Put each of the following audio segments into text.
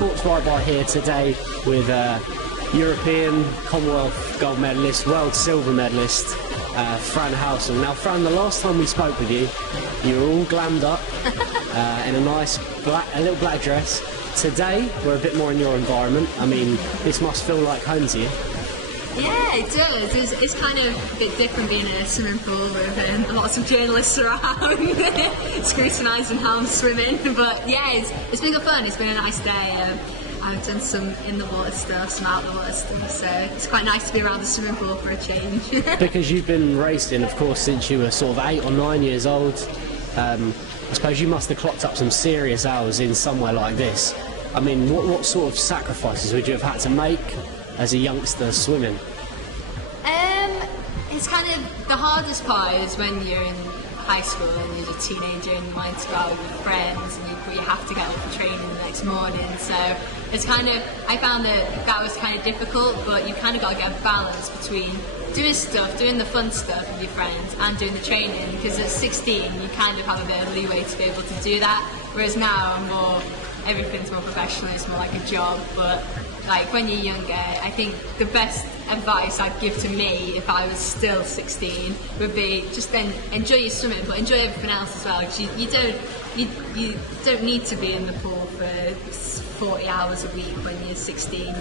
Sportsvibe are here today with European, Commonwealth gold medalist, world silver medalist, Fran Halsall. Now, Fran, the last time we spoke with you, you were all glammed up in a nice little black dress. Today, we're a bit more in your environment. I mean, this must feel like home to you. Yeah, it does. It's kind of a bit different being in a swimming pool with lots of journalists around scrutinising how I'm swimming. But yeah, it's been good fun. It's been a nice day. I've done some in the water stuff, some out the water stuff, so it's quite nice to be around the swimming pool for a change. Because you've been racing, of course, since you were sort of 8 or 9 years old. I suppose you must have clocked up some serious hours in somewhere like this. I mean, what sort of sacrifices would you have had to make as a youngster swimming? It's kind of the hardest part is when you're in high school and you're a teenager and you want to go out with your friends and you have to get up for training the next morning. So it's kind of, I found that was kind of difficult, but you kind of got to get a balance between doing the fun stuff with your friends and doing the training, because at 16 you kind of have a bit of leeway to be able to do that, whereas now everything's more professional, it's more like a job. But like when you're younger, I think the best advice I'd give to me if I was still 16 would be just then enjoy your swimming, but enjoy everything else as well, because you don't need to be in the pool for 40 hours a week when you're 16. You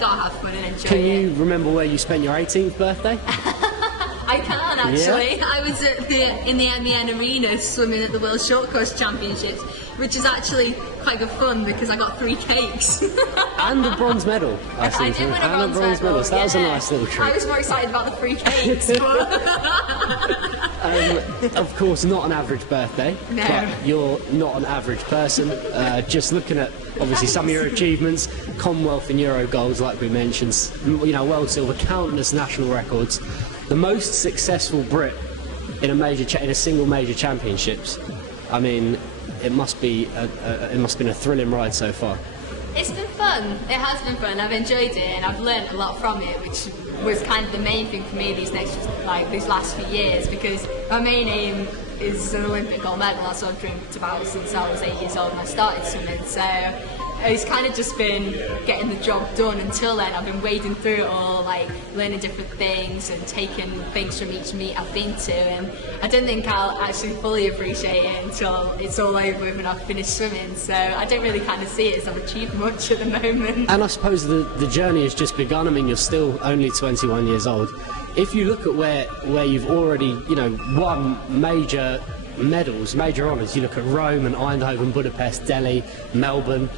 gotta have fun and enjoy it. Can you remember where you spent your 18th birthday? I can actually. Yeah. I was in the MEN Arena swimming at the World Short Course Championships, which is actually quite good fun because I got 3 cakes. And a bronze medal. I did win a bronze medal. So that was a nice little treat. I was more excited about the 3 cakes. Of course, not an average birthday, No. but you're not an average person. Just looking at obviously some of your achievements, Commonwealth and Euro golds, like we mentioned, world silver, countless national records. The most successful Brit in a single major championships. I mean, it must be have been a thrilling ride so far. It's been fun. It has been fun. I've enjoyed it and I've learned a lot from it, which was kind of the main thing for me these last few years, because my main aim is an Olympic gold medal. That's what I've dreamed about since I was 8 years old and I started swimming. So it's kind of just been getting the job done. Until then, I've been wading through it all, like learning different things and taking things from each meet I've been to, and I don't think I'll actually fully appreciate it until it's all over and I've finished swimming. So I don't really kind of see it as I've achieved much at the moment. And I suppose the journey has just begun. I mean, you're still only 21 years old. If you look at where you've already won major medals, major honours, you look at Rome and Eindhoven, Budapest, Delhi, Melbourne.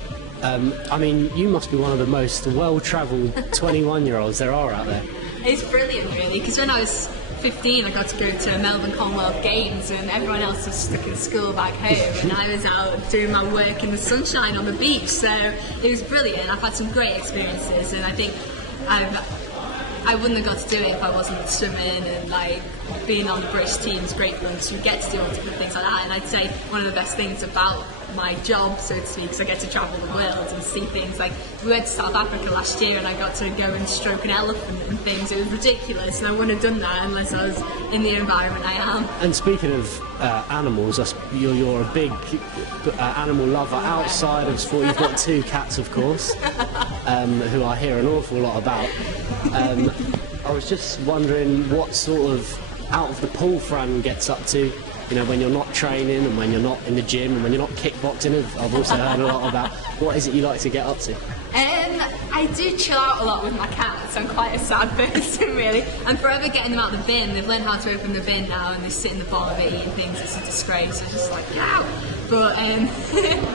I mean, you must be one of the most well-travelled 21-year-olds there are out there. It's brilliant, really, because when I was 15 I got to go to Melbourne Commonwealth Games and everyone else was stuck in school back home and I was out doing my work in the sunshine on the beach, so it was brilliant. I've had some great experiences and I think I wouldn't have got to do it if I wasn't swimming, and like being on the British team is great fun because you get to do all different things like that. And I'd say one of the best things about my job, so to speak, is I get to travel the world and see things. Like we went to South Africa last year and I got to go and stroke an elephant and things. It was ridiculous and I wouldn't have done that unless I was in the environment I am. And speaking of animals, you're a big animal lover outside of sport. You've got 2 cats, of course, who I hear an awful lot about. I was just wondering what sort of out of the pool Fran gets up to, when you're not training and when you're not in the gym and when you're not kickboxing. I've also heard a lot about what is it you like to get up to. I do chill out a lot with my cats. I'm quite a sad person, really. I'm forever getting them out of the bin. They've learned how to open the bin now and they sit in the bottom of it eating things. It's a disgrace. It's just like, yeah. But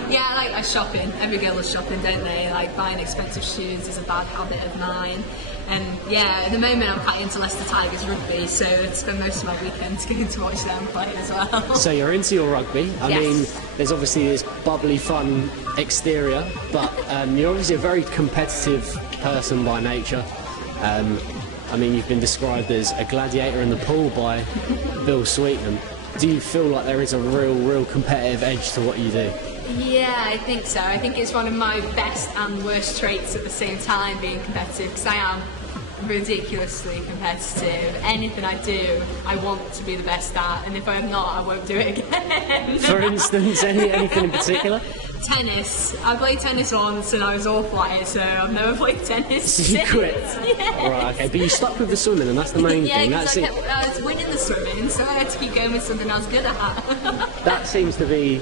yeah, I like shopping. Every girl loves shopping, don't they? Like buying expensive shoes is a bad habit of mine. And yeah, at the moment I'm quite into Leicester Tigers rugby, so I spend most of my weekends going to watch them play as well. So you're into your rugby. I Yes. mean, there's obviously this bubbly, fun exterior, but you're obviously a very competitive person by nature. I mean, you've been described as a gladiator in the pool by Bill Sweetenham. Do you feel like there is a real competitive edge to what you do? Yeah, I think so. I think it's one of my best and worst traits at the same time, being competitive, because I am ridiculously competitive. Anything I do, I want to be the best at, and if I'm not, I won't do it again. For instance, anything in particular? Tennis. I played tennis once and I was awful at it, so I've never played tennis. So you quit? Yeah. Right, okay, but you stuck with the swimming and that's the main thing. Yeah, That's because I was winning the swimming, so I had to keep going with something I was good at. That seems to be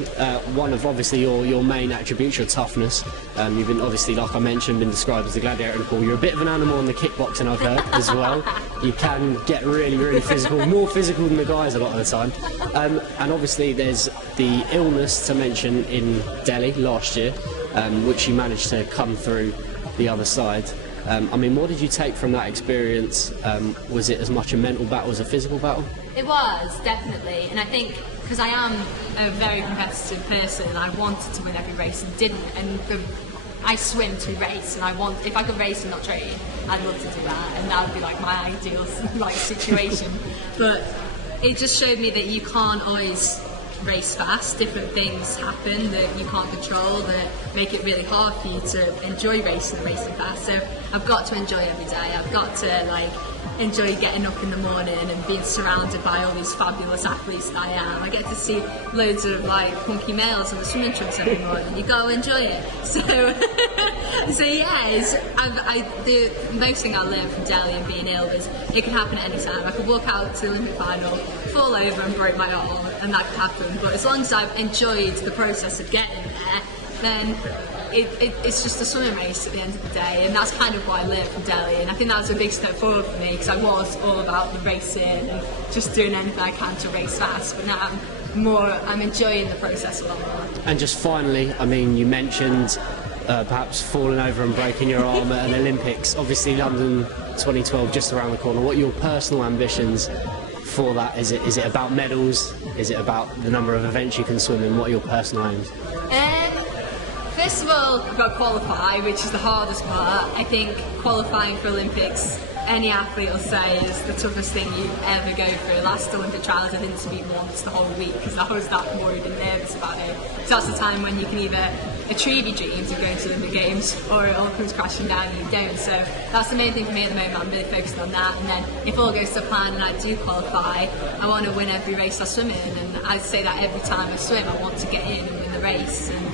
one of obviously your main attributes, your toughness. You've been obviously, like I mentioned, been described as a gladiator in the pool. You're a bit of an animal in the kickboxing, I've heard, as well. You can get really, really physical, more physical than the guys a lot of the time. And obviously there's the illness to mention in Delhi last year, which you managed to come through the other side. I mean, what did you take from that experience? Was it as much a mental battle as a physical battle? It was, definitely, and I think because I am a very competitive person, I wanted to win every race and didn't, and I swim to race, and if I could race and not train, I'd love to do that, and that would be like my ideal situation. But it just showed me that you can't always race fast. Different things happen that you can't control that make it really hard for you to enjoy racing and racing fast. So I've got to enjoy every day. I've got to enjoy getting up in the morning and being surrounded by all these fabulous athletes that I am. I get to see loads of punky males in the swimming trunks every morning. You got to enjoy it. So yeah, the most thing I learned from Delhi and being ill is it can happen at any time. I could walk out to the Olympic final, fall over and break my arm, and that could happen. But as long as I've enjoyed the process of getting there, then it's just a swimming race at the end of the day, and that's kind of what I learned from Delhi, and I think that was a big step forward for me because I was all about the racing and just doing anything I can to race fast, but now I'm enjoying the process a lot more. And just finally, I mean, you mentioned perhaps falling over and breaking your arm at an Olympics. Obviously London 2012 just around the corner. What are your personal ambitions for that? Is it about medals? Is it about the number of events you can swim in? What are your personal aims? First of all, we've got to qualify, which is the hardest part. I think qualifying for Olympics, any athlete will say, is the toughest thing you ever go through. Last Olympic trials I didn't speak once the whole week because I was that worried and nervous about it. So that's the time when you can either achieve your dreams of going to Olympic Games or it all comes crashing down and you don't. So that's the main thing for me at the moment. I'm really focused on that, and then if all goes to plan and I do qualify, I want to win every race I swim in, and I say that every time I swim I want to get in and win the race, and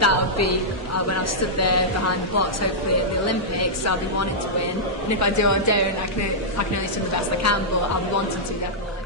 that would be when I'm stood there behind the blocks, hopefully at the Olympics. I'll be wanting to win, and if I do or don't, I can only swim the best I can, but I'll be wanting to definitely.